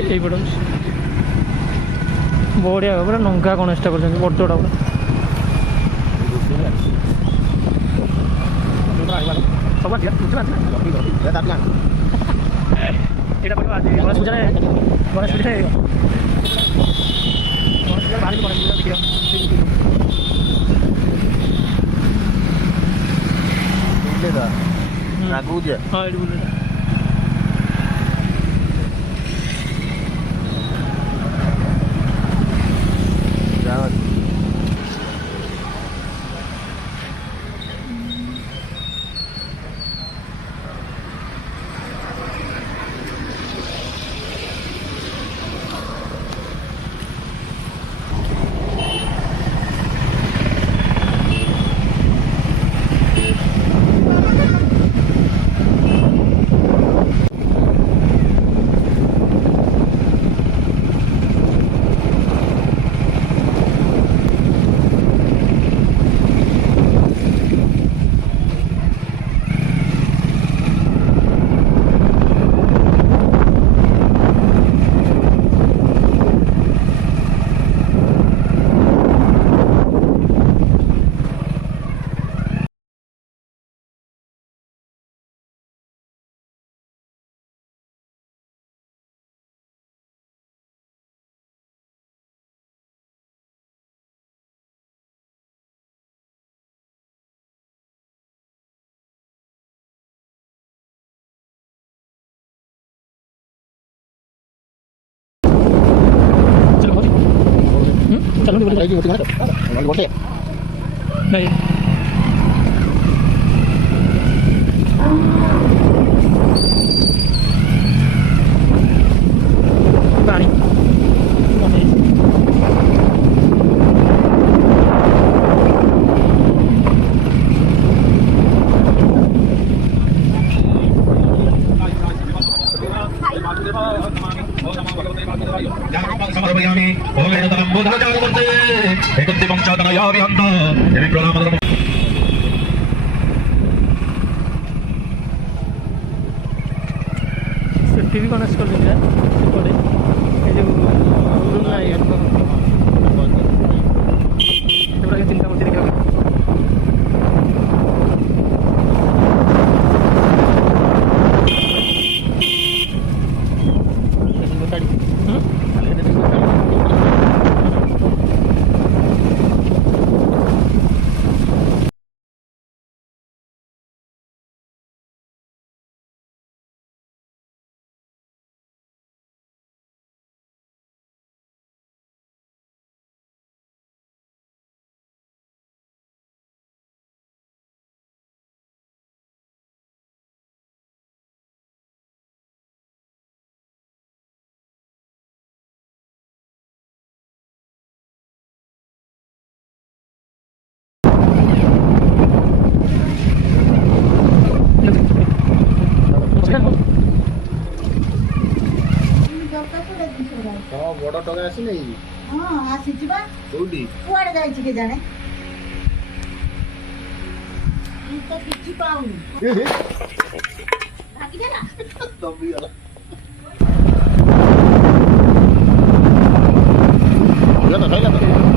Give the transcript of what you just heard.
এইପଟେ ଅଛି ବଢ଼ିଆ ପୁରା ନଙ୍ଗା ଗଣେଶଟା କରିଛନ୍ତି ବଡ଼ଟା ପୁରା ସବୁ ଆସିବା ଏଇଟା ପଡ଼ିବ ଆଜି ଗଣେଶ ପୂଜାରେ ଭାରି ଗଣେଶ ପୂଜା ଦେଖିବା ହଁ ଏଇଠି ବୁଲିଲେ चलो नहीं पानी समर्पयामि ओम एतदं बोधनं वर्ते एकत्तिमं चातनयामि हन्त एवं प्रणामः सेफ्टी भी गणेश कर देंगे पड़े ये जो रूम ना ये पूरा चिंता मत देखा बड़ टका आसी नहीं हां आसी जिबा कोडी कुआडे जाई छी के जाने ई तो किछि पाउनी भागी गेला दबी गला ये तो खाइला तो